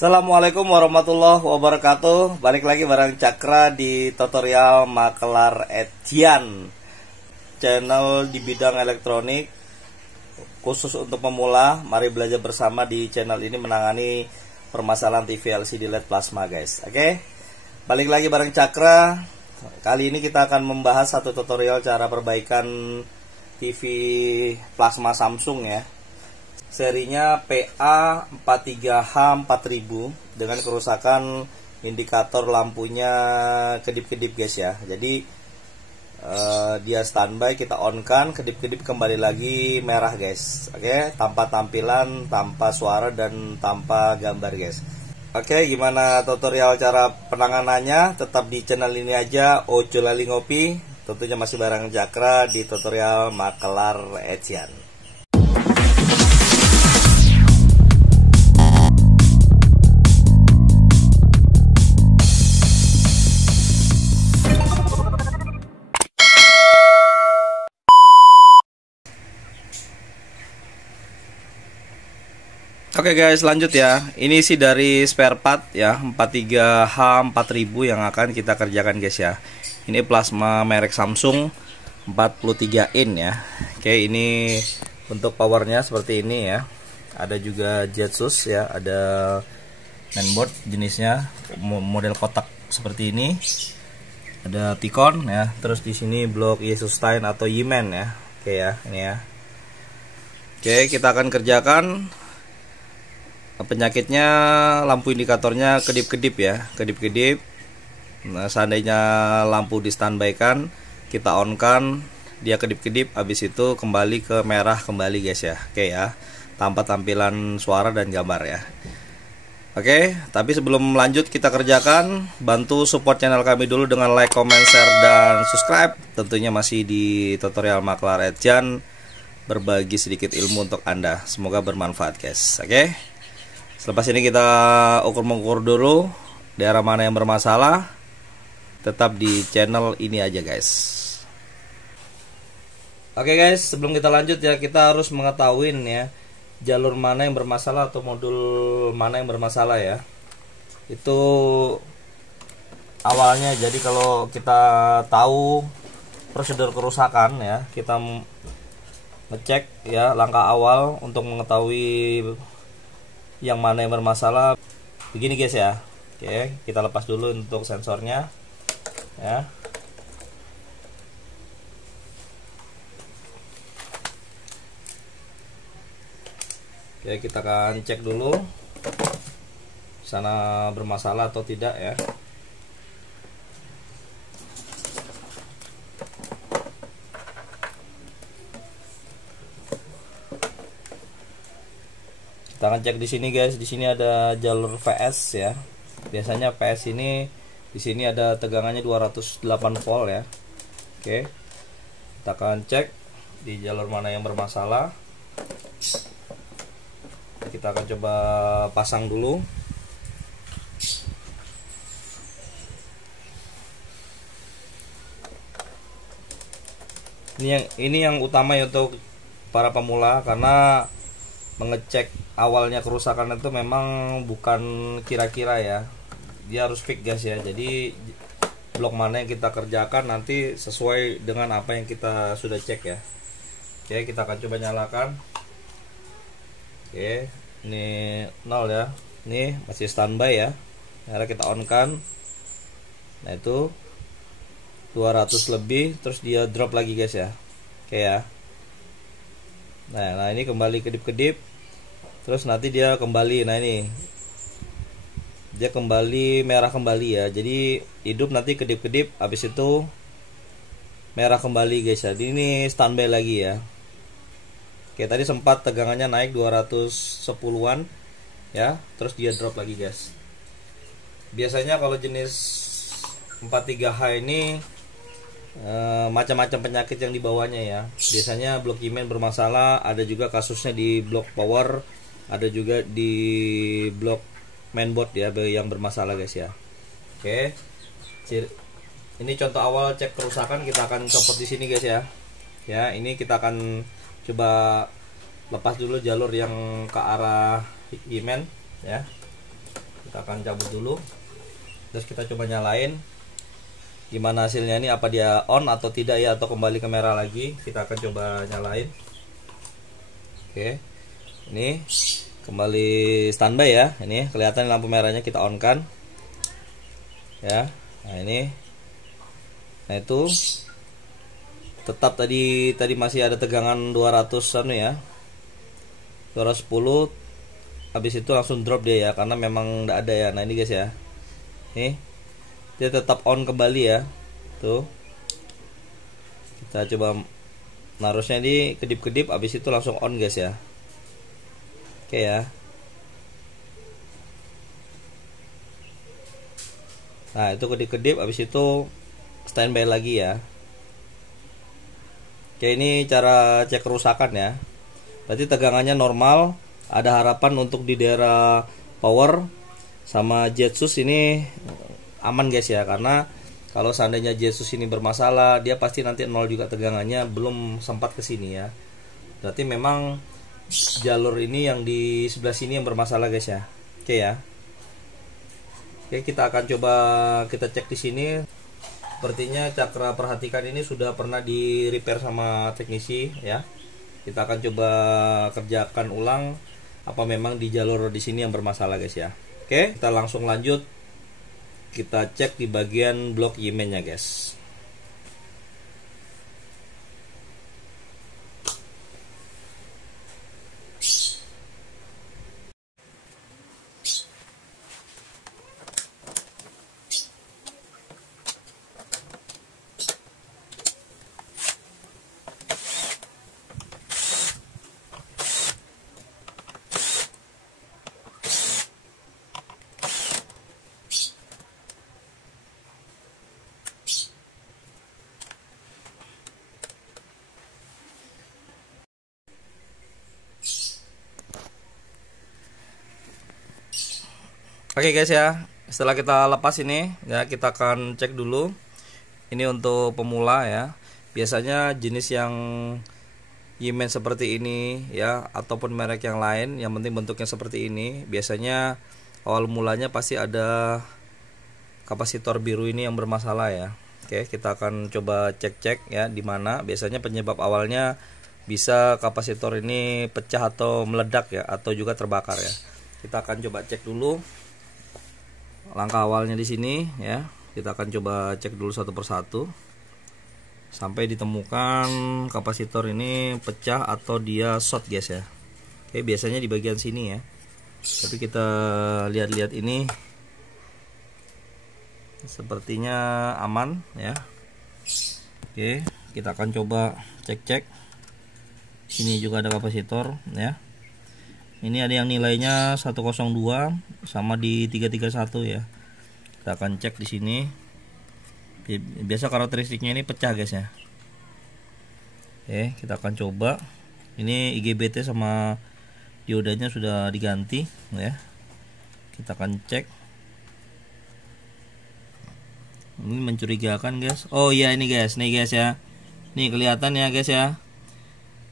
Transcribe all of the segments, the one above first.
Assalamualaikum warahmatullahi wabarakatuh. Balik lagi bareng Cakra di tutorial Makelar Edian, channel di bidang elektronik khusus untuk pemula. Mari belajar bersama di channel ini menangani permasalahan TV LCD LED plasma, guys. Oke, balik lagi bareng Cakra. Kali ini kita akan membahas satu tutorial cara perbaikan TV plasma Samsung ya. Serinya PA43H4000 dengan kerusakan indikator lampunya kedip-kedip, guys ya. Jadi dia standby, kita on kan, kedip-kedip kembali lagi merah, guys. Oke, tanpa tampilan, tanpa suara dan tanpa gambar, guys. Oke, gimana tutorial cara penanganannya? Tetap di channel ini aja, ojo lali ngopi. Tentunya masih bareng Cakra di tutorial Makelar Edian. Oke guys, lanjut ya. Ini sih dari spare part ya, 43H4000 yang akan kita kerjakan, guys ya. Ini plasma merek Samsung 43 in ya. Oke, ini untuk powernya seperti ini ya. Ada juga Jetsus ya, ada mainboard jenisnya model kotak seperti ini. Ada Ticon ya. Terus di sini blok Yesustain atau Yemen ya. Oke ya, ini ya. Oke, kita akan kerjakan. Penyakitnya lampu indikatornya kedip-kedip ya, kedip-kedip. Nah, seandainya lampu di standby kan, kita on kan, dia kedip-kedip, habis itu kembali ke merah kembali, guys ya. Oke ya, tanpa tampilan suara dan gambar ya. Oke, tapi sebelum lanjut kita kerjakan, bantu support channel kami dulu dengan like, comment, share, dan subscribe. Tentunya masih di tutorial Makelar Edian, berbagi sedikit ilmu untuk Anda. Semoga bermanfaat, guys. Oke. Selepas ini kita ukur-mengukur dulu daerah mana yang bermasalah. Tetap di channel ini aja, guys. Oke guys, sebelum kita lanjut ya, kita harus mengetahui ya jalur mana yang bermasalah atau modul mana yang bermasalah ya. Itu awalnya, jadi kalau kita tahu prosedur kerusakan ya, kita ngecek ya langkah awal untuk mengetahui yang mana yang bermasalah begini, guys ya. Oke, kita lepas dulu untuk sensornya ya. Oke, kita akan cek dulu sana bermasalah atau tidak ya. Kita akan cek di sini, guys. Di sini ada jalur VS ya. Biasanya VS ini di sini ada tegangannya 208 volt ya. Oke. Kita akan cek di jalur mana yang bermasalah. Kita akan coba pasang dulu. Ini yang utama ya untuk para pemula, karena mengecek awalnya kerusakan itu memang bukan kira-kira ya, dia harus fix, guys ya. Jadi blok mana yang kita kerjakan nanti sesuai dengan apa yang kita sudah cek ya. Oke, kita akan coba nyalakan. Oke, ini 0 ya, ini masih standby ya. Nah, kita on kan, nah itu 200 lebih, terus dia drop lagi, guys ya. Oke ya. Nah ini kembali kedip-kedip. Terus nanti dia kembali, nah ini dia kembali merah kembali ya. Jadi hidup nanti kedip-kedip, habis itu merah kembali, guys ya. Jadi ini standby lagi ya. Oke, tadi sempat tegangannya naik 210-an ya, terus dia drop lagi, guys. Biasanya kalau jenis 43H ini macam-macam penyakit yang dibawanya ya. Biasanya blok Yemen bermasalah, ada juga kasusnya di blok power, ada juga di blok mainboard ya yang bermasalah, guys ya. Oke, ini contoh awal cek kerusakan. Kita akan copot di sini, guys ya. Ya, ini kita akan coba lepas dulu jalur yang ke arah Yemen ya. Kita akan cabut dulu. Terus kita coba nyalain. Gimana hasilnya ini, apa dia on atau tidak ya, atau kembali ke merah lagi. Kita akan coba nyalain. Oke. Ini kembali standby ya. Ini kelihatan lampu merahnya, kita on kan. Ya. Nah, ini. Nah, itu tetap tadi masih ada tegangan 200 anu ya. 210. Habis itu langsung drop dia ya, karena memang enggak ada ya. Nah, ini guys ya. Nih. Dia tetap on kembali ya. Tuh. Kita coba narusnya di kedip-kedip, habis itu langsung on guys ya. Oke ya. Nah, itu kedip-kedip, habis itu standby lagi ya. Oke, ini cara cek kerusakan ya. Berarti tegangannya normal. Ada harapan untuk di daerah power sama Jetsus ini aman guys ya. Karena kalau seandainya Jetsus ini bermasalah, dia pasti nanti nol juga tegangannya, belum sempat ke sini ya. Berarti memang jalur ini yang di sebelah sini yang bermasalah guys ya. Oke ya. Oke, kita akan coba kita cek di sini. Sepertinya cakra perhatikan ini sudah pernah di repair sama teknisi ya. Kita akan coba kerjakan ulang apa memang di jalur di sini yang bermasalah guys ya. Oke, kita langsung lanjut. Kita cek di bagian blok Yimen-nya guys. Oke guys ya, setelah kita lepas ini ya, kita akan cek dulu. Ini untuk pemula ya. Biasanya jenis yang Yimen seperti ini ya, ataupun merek yang lain, yang penting bentuknya seperti ini, biasanya awal mulanya pasti ada kapasitor biru ini yang bermasalah ya. Oke, kita akan coba cek-cek ya, di mana biasanya penyebab awalnya bisa kapasitor ini pecah atau meledak ya, atau juga terbakar ya. Kita akan coba cek dulu. Langkah awalnya di sini ya, kita akan coba cek dulu satu persatu sampai ditemukan kapasitor ini pecah atau dia short guys ya. Oke, biasanya di bagian sini ya, tapi kita lihat-lihat ini sepertinya aman ya. Oke, kita akan coba cek-cek. Sini juga ada kapasitor ya. Ini ada yang nilainya 102 sama di 331 ya. Kita akan cek di sini. Biasa karakteristiknya ini pecah guys ya. Oke, kita akan coba. Ini IGBT sama diodanya sudah diganti ya. Kita akan cek. Ini mencurigakan guys. Oh iya, ini guys, nih guys ya. Nih kelihatan ya guys ya.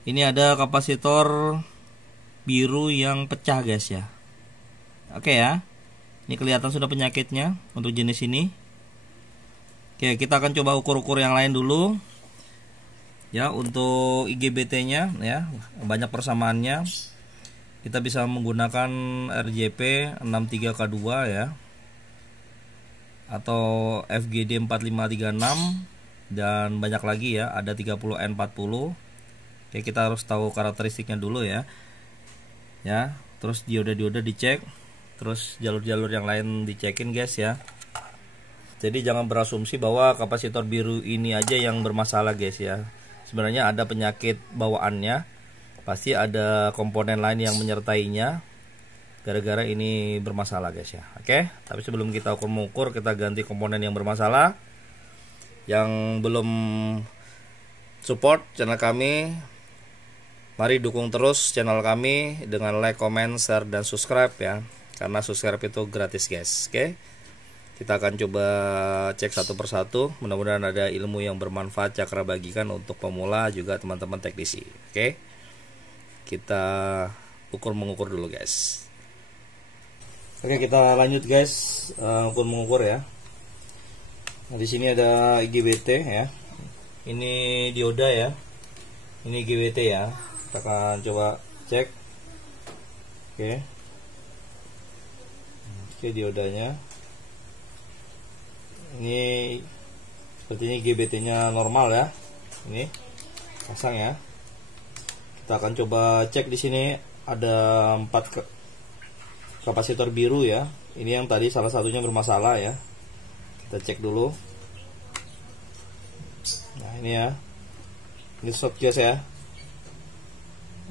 Ini ada kapasitor biru yang pecah guys ya. Oke ya. Ini kelihatan sudah penyakitnya untuk jenis ini. Oke, kita akan coba ukur-ukur yang lain dulu. Ya, untuk IGBT-nya ya, banyak persamaannya. Kita bisa menggunakan RJP 63K2 ya. Atau FGD 4536 dan banyak lagi ya, ada 30N40. Oke, kita harus tahu karakteristiknya dulu ya. Ya, terus dioda-dioda dicek, terus jalur-jalur yang lain dicekin guys ya. Jadi jangan berasumsi bahwa kapasitor biru ini aja yang bermasalah guys ya. Sebenarnya ada penyakit bawaannya, pasti ada komponen lain yang menyertainya gara-gara ini bermasalah guys ya. Oke, tapi sebelum kita ukur-ukur, kita ganti komponen yang bermasalah. Yang belum support channel kami, mari dukung terus channel kami dengan like, comment, share, dan subscribe ya. Karena subscribe itu gratis guys. Oke, kita akan coba cek satu persatu. Mudah-mudahan ada ilmu yang bermanfaat cakra bagikan untuk pemula juga teman-teman teknisi. Oke, kita mengukur dulu guys. Oke, kita lanjut guys, ukur mengukur ya. Nah, di sini ada IGBT ya. Ini dioda ya. Ini IGBT ya. Kita akan coba cek. Oke. Oke, diodanya. Ini sepertinya IGBT-nya normal ya. Ini pasang ya. Kita akan coba cek di sini ada 4 kapasitor biru ya. Ini yang tadi salah satunya bermasalah ya. Kita cek dulu. Nah, ini ya. Ini short guys ya.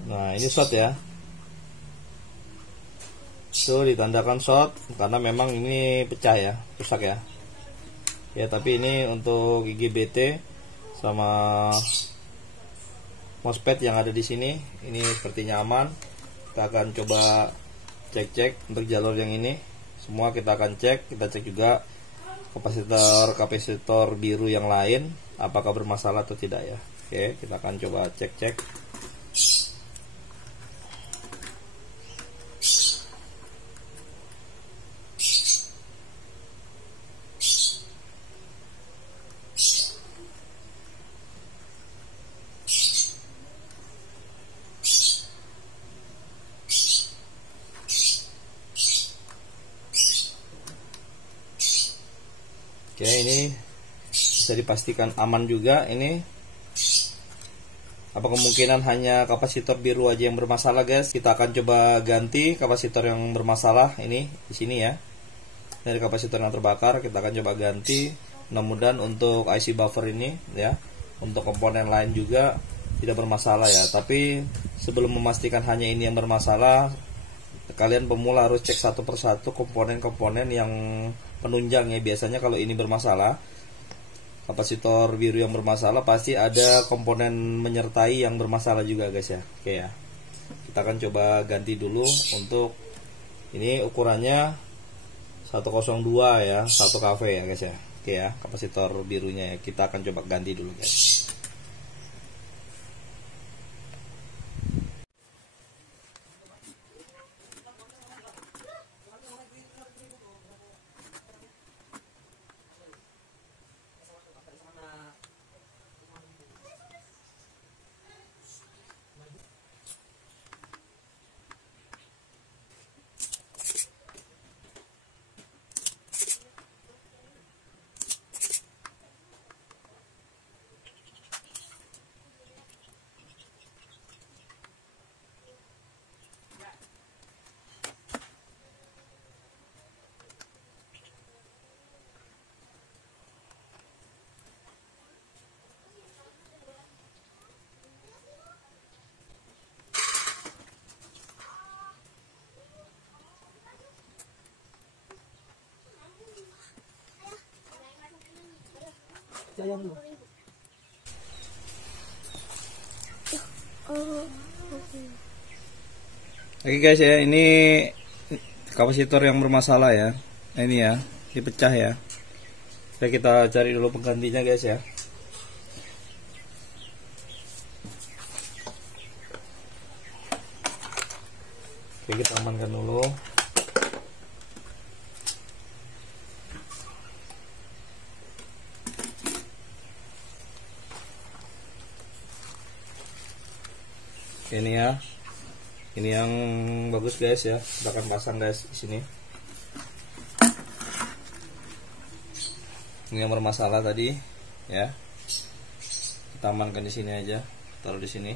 Nah, ini short ya. Itu ditandakan short karena memang ini pecah ya, rusak ya. Ya, tapi ini untuk IGBT sama MOSFET yang ada di sini, ini sepertinya aman. Kita akan coba cek untuk jalur yang ini. Semua kita akan cek. Kita cek juga kapasitor biru yang lain apakah bermasalah atau tidak ya. Oke, kita akan coba cek. Oke, ini bisa dipastikan aman juga. Ini apa kemungkinan hanya kapasitor biru aja yang bermasalah guys. Kita akan coba ganti kapasitor yang bermasalah ini di sini ya. Dari kapasitor yang terbakar kita akan coba ganti. Mudah-mudahan untuk IC buffer ini ya, untuk komponen lain juga tidak bermasalah ya. Tapi sebelum memastikan hanya ini yang bermasalah, kalian pemula harus cek satu persatu komponen-komponen yang penunjang ya. Biasanya kalau ini bermasalah, kapasitor biru yang bermasalah, pasti ada komponen menyertai yang bermasalah juga guys ya. Oke ya, kita akan coba ganti dulu. Untuk ini ukurannya 102 ya, 1 kV ya guys ya. Oke ya, kapasitor birunya ya, kita akan coba ganti dulu guys. Oke guys ya, ini kapasitor yang bermasalah ya. Nah, ini ya, dipecah ya. Oke, kita cari dulu penggantinya guys ya. Oke, kita amankan dulu. Ini ya, ini yang bagus guys ya. Kita akan pasang guys di sini. Ini yang bermasalah tadi ya. Kita amankan di sini aja, taruh di sini.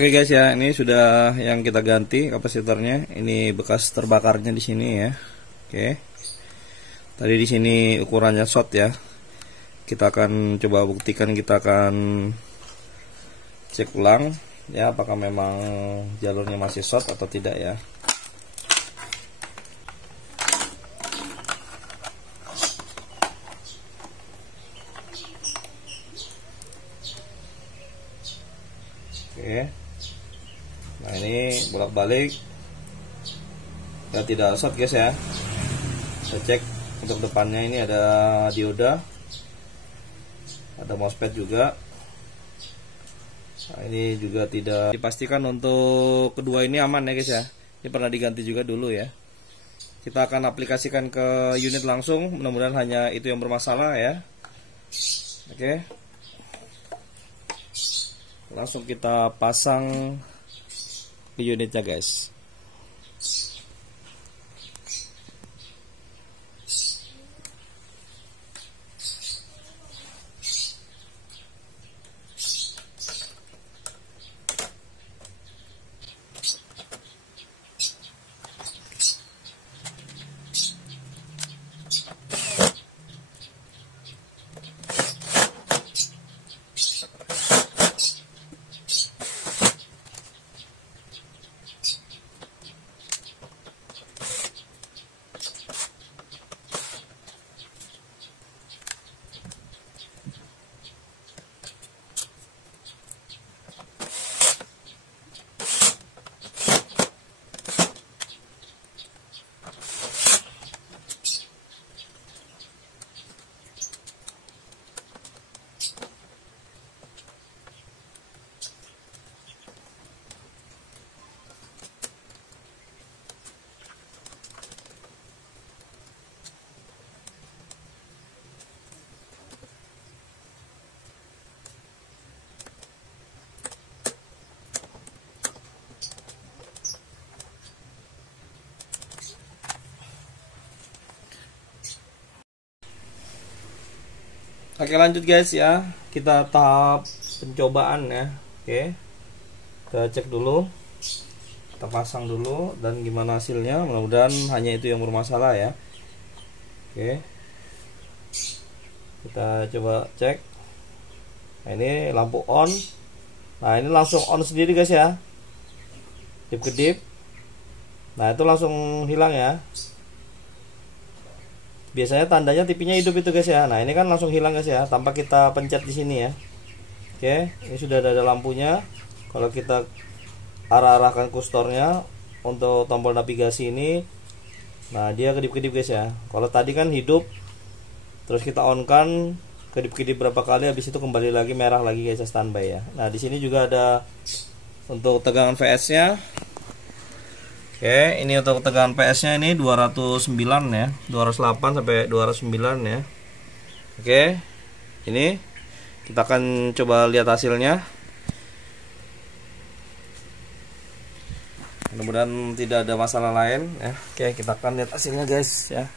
Oke guys ya, ini sudah yang kita ganti kapasitornya. Ini bekas terbakarnya di sini ya. Oke. Tadi di sini ukurannya short ya. Kita akan coba buktikan, kita akan cek ulang ya apakah memang jalurnya masih short atau tidak ya. Oke. Nah, ini bolak-balik ya, tidak short guys ya. Saya cek untuk depannya, ini ada dioda, ada MOSFET juga. Nah, ini juga tidak dipastikan. Untuk kedua ini aman ya guys ya. Ini pernah diganti juga dulu ya. Kita akan aplikasikan ke unit langsung, mudah-mudahan hanya itu yang bermasalah ya. Oke, langsung kita pasang ke unitnya guys. Oke, lanjut guys ya. Kita tahap pencobaan ya. Oke, kita cek dulu, kita pasang dulu, dan gimana hasilnya. Mudah-mudahan hanya itu yang bermasalah ya. Oke, kita coba cek. Nah, ini lampu on. Nah, ini langsung on sendiri guys ya, kedip-kedip. Nah, itu langsung hilang ya. Biasanya tandanya TV-nya hidup itu guys ya. Nah, ini kan langsung hilang guys ya, tanpa kita pencet di sini ya. Oke, ini sudah ada lampunya. Kalau kita arah-arahkan kustornya untuk tombol navigasi ini, nah dia kedip-kedip guys ya. Kalau tadi kan hidup, terus kita on kan kedip-kedip berapa kali, habis itu kembali lagi merah lagi guys ya, standby ya. Nah, di sini juga ada untuk tegangan PS-nya. Oke, ini untuk tegangan PS-nya ini 209 ya, 208 sampai 209 ya. Oke, ini kita akan coba lihat hasilnya. Mudah-mudahan tidak ada masalah lain ya. Oke, kita akan lihat hasilnya guys ya.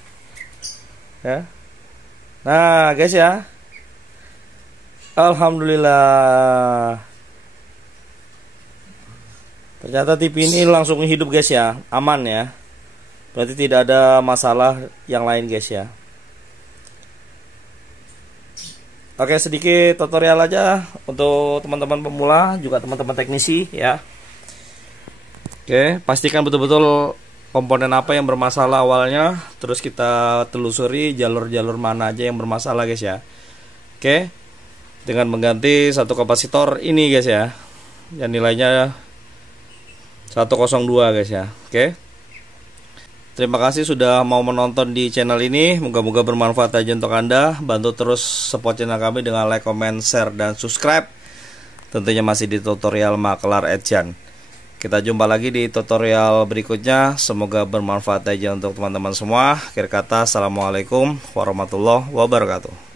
Ya. Nah, guys ya. Alhamdulillah. Ternyata TV ini langsung hidup guys ya, aman ya. Berarti tidak ada masalah yang lain guys ya. Oke, sedikit tutorial aja untuk teman-teman pemula, juga teman-teman teknisi ya. Oke, pastikan betul-betul komponen apa yang bermasalah awalnya, terus kita telusuri jalur-jalur mana aja yang bermasalah guys ya. Oke, dengan mengganti satu kapasitor ini guys ya, yang nilainya 102 guys ya. Oke, terima kasih sudah mau menonton di channel ini. Moga-moga bermanfaat aja untuk Anda. Bantu terus support channel kami dengan like, comment, share, dan subscribe. Tentunya masih di tutorial Makelar Edjan. Kita jumpa lagi di tutorial berikutnya. Semoga bermanfaat aja untuk teman-teman semua. Akhir kata, assalamualaikum warahmatullahi wabarakatuh.